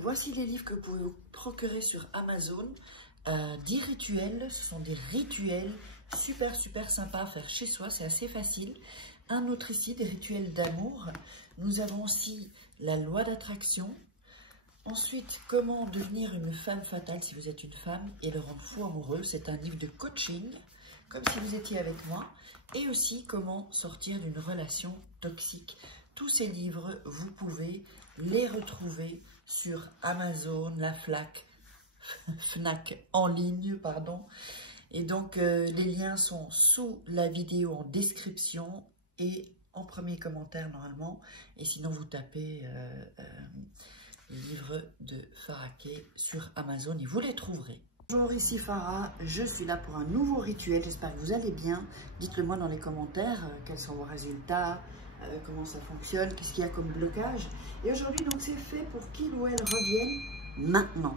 voici les livres que vous pouvez vous procurer sur Amazon. 10 rituels, ce sont des rituels super sympas à faire chez soi, c'est assez facile. Un autre ici, des rituels d'amour. Nous avons aussi la loi d'attraction. Ensuite, comment devenir une femme fatale si vous êtes une femme et le rendre fou amoureux. C'est un livre de coaching, comme si vous étiez avec moi. Et aussi, comment sortir d'une relation toxique. Tous ces livres, vous pouvez les retrouver sur Amazon, la Fnac en ligne, pardon. Et donc, les liens sont sous la vidéo en description et en premier commentaire normalement. Et sinon, vous tapez livres de Farah Kay sur Amazon et vous les trouverez. Bonjour, ici Farah, je suis là pour un nouveau rituel. J'espère que vous allez bien. Dites-le moi dans les commentaires, quels sont vos résultats, comment ça fonctionne, qu'est-ce qu'il y a comme blocage. Et aujourd'hui, donc, c'est fait pour qu'il ou elle revienne maintenant.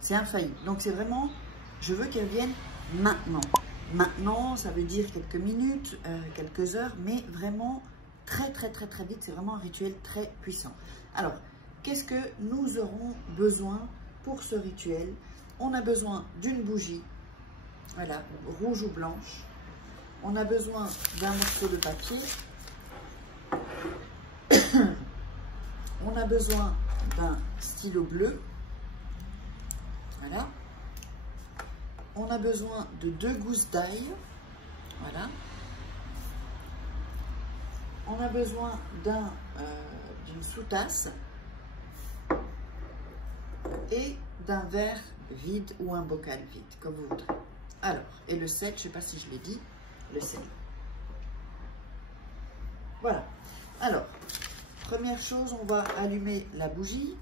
C'est infaillible. Donc, c'est vraiment, je veux qu'elle revienne maintenant. Maintenant, ça veut dire quelques minutes, quelques heures, mais vraiment très vite. C'est vraiment un rituel très puissant. Alors, qu'est-ce que nous aurons besoin pour ce rituel? On a besoin d'une bougie, voilà, rouge ou blanche. On a besoin d'un morceau de papier. On a besoin d'un stylo bleu. Voilà. On a besoin de 2 gousses d'ail. Voilà. On a besoin d'une sous-tasse et d'un verre vide ou un bocal vide, comme vous voudrez. Alors, et le sel, je ne sais pas si je l'ai dit, le sel. Voilà. Alors, première chose, on va allumer la bougie.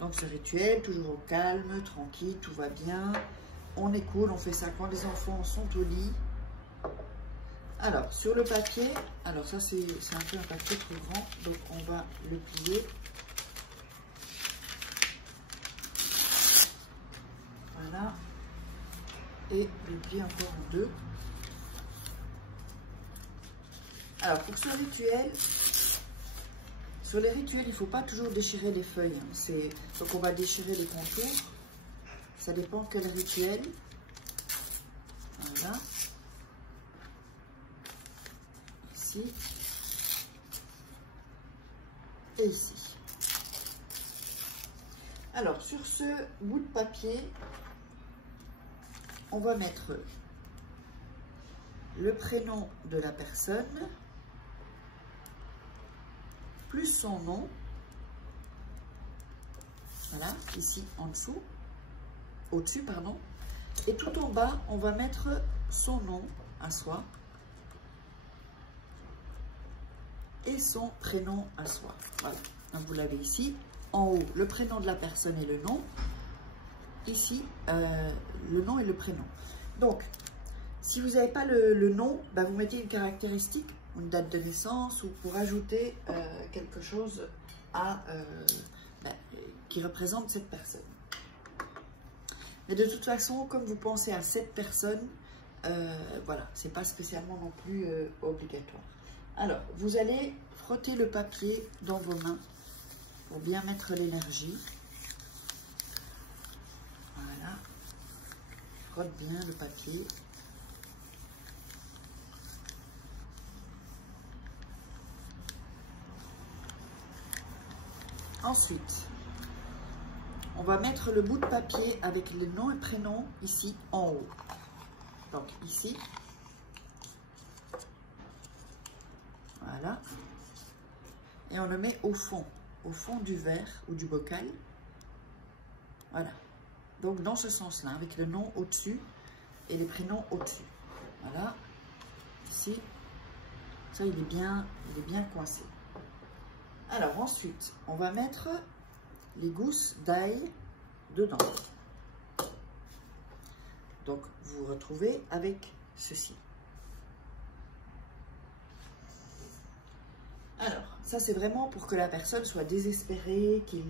Donc, ce rituel, toujours au calme, tranquille, tout va bien. On est cool, on fait ça quand les enfants sont au lit. Alors, sur le papier, alors ça, c'est un peu un papier trop grand, donc on va le plier. Voilà. Et le plier encore en 2. Alors, pour ce rituel, sur les rituels, il ne faut pas toujours déchirer les feuilles. Donc, on va déchirer les contours. Ça dépend quel rituel. Voilà. Ici. Et ici. Alors, sur ce bout de papier, on va mettre le prénom de la personne, plus son nom, voilà, ici en dessous, au-dessus, pardon, et tout en bas, on va mettre son nom à soi et son prénom à soi. Voilà, donc vous l'avez ici, en haut, le prénom de la personne et le nom, ici, le nom et le prénom. Donc, si vous n'avez pas le nom, bah, vous mettez une caractéristique, une date de naissance ou pour ajouter quelque chose qui représente cette personne. Mais de toute façon, comme vous pensez à cette personne, voilà, c'est pas spécialement non plus obligatoire. Alors, vous allez frotter le papier dans vos mains pour bien mettre l'énergie. Voilà, frotte bien le papier. Ensuite, on va mettre le bout de papier avec le nom et prénom ici en haut. Donc ici, voilà, et on le met au fond du verre ou du bocal. Voilà, donc dans ce sens-là, avec le nom au-dessus et les prénoms au-dessus. Voilà, ici, ça il est bien coincé. Alors ensuite, on va mettre les gousses d'ail dedans. Donc, vous vous retrouvez avec ceci. Alors, ça c'est vraiment pour que la personne soit désespérée, qu'il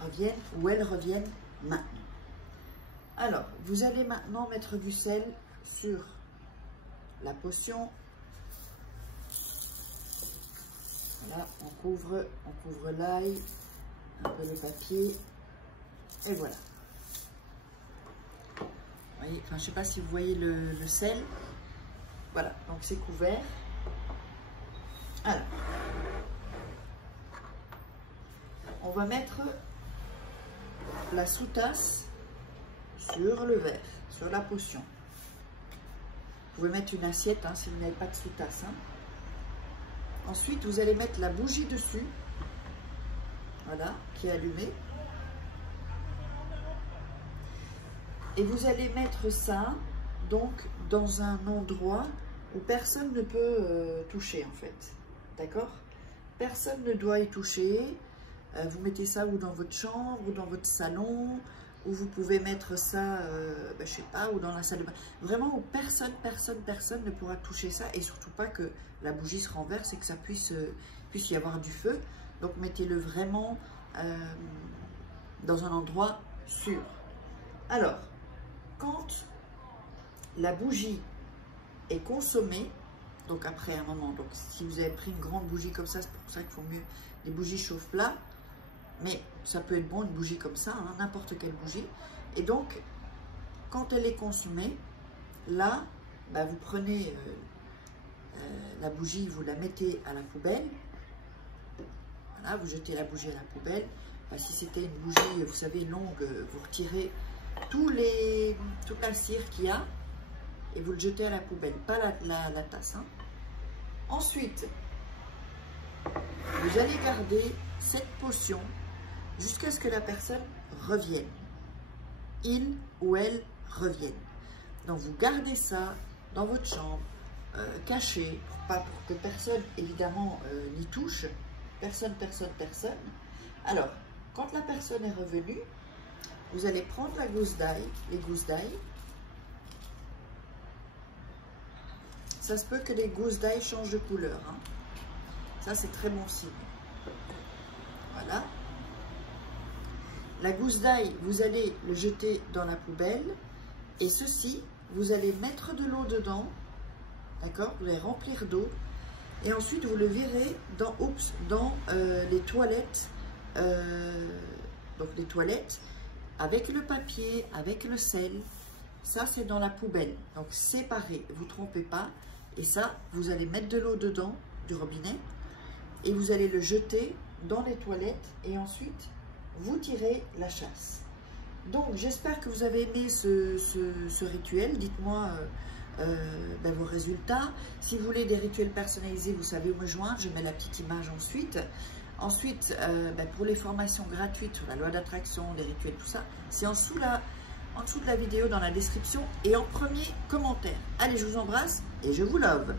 revienne ou elle revienne maintenant. Alors, vous allez maintenant mettre du sel sur la potion. Voilà, on couvre l'ail, un peu le papier, et voilà. Vous voyez, enfin, je ne sais pas si vous voyez le sel. Voilà, donc c'est couvert. Alors, on va mettre la sous-tasse sur le verre, sur la potion. Vous pouvez mettre une assiette hein, si vous n'avez pas de sous-tasse. Hein. Ensuite, vous allez mettre la bougie dessus, voilà, qui est allumée. Et vous allez mettre ça, donc, dans un endroit où personne ne peut toucher, en fait. D'accord? Personne ne doit y toucher. Vous mettez ça ou dans votre chambre, ou dans votre salon, ou vous pouvez mettre ça, je sais pas, ou dans la salle de bain. Vraiment où personne ne pourra toucher ça, et surtout pas que la bougie se renverse et que ça puisse y avoir du feu. Donc mettez-le vraiment dans un endroit sûr. Alors, quand la bougie est consommée, donc après un moment, donc si vous avez pris une grande bougie comme ça, c'est pour ça qu'il faut mieux des bougies chauffe-plat, mais ça peut être bon une bougie comme ça, hein, n'importe quelle bougie. Et donc, quand elle est consommée, là, bah, vous prenez la bougie, vous la mettez à la poubelle. Voilà, vous jetez la bougie à la poubelle. Bah, si c'était une bougie, vous savez, longue, vous retirez toute la cire qu'il y a et vous le jetez à la poubelle, pas la tasse. Hein. Ensuite, vous allez garder cette potion jusqu'à ce que la personne revienne. Il ou elle revienne. Donc vous gardez ça dans votre chambre, caché, pour que personne, évidemment, n'y touche. Personne. Alors, quand la personne est revenue, vous allez prendre la gousse d'ail, les gousses d'ail. Ça se peut que les gousses d'ail changent de couleur. Hein. Ça, c'est très bon signe. Voilà. La gousse d'ail, vous allez le jeter dans la poubelle. Et ceci, vous allez mettre de l'eau dedans. D'accord? Vous allez remplir d'eau. Et ensuite, vous le virez dans les toilettes. Donc, les toilettes avec le papier, avec le sel. Ça, c'est dans la poubelle. Donc, séparé. Vous ne trompez pas. Et ça, vous allez mettre de l'eau dedans, du robinet. Et vous allez le jeter dans les toilettes. Et ensuite, vous tirez la chasse. Donc, j'espère que vous avez aimé ce rituel. Dites-moi vos résultats. Si vous voulez des rituels personnalisés, vous savez où me joindre. Je mets la petite image ensuite. Ensuite, pour les formations gratuites sur la loi d'attraction, les rituels, tout ça, c'est en dessous de la vidéo, dans la description et en premier commentaire. Allez, je vous embrasse et je vous love.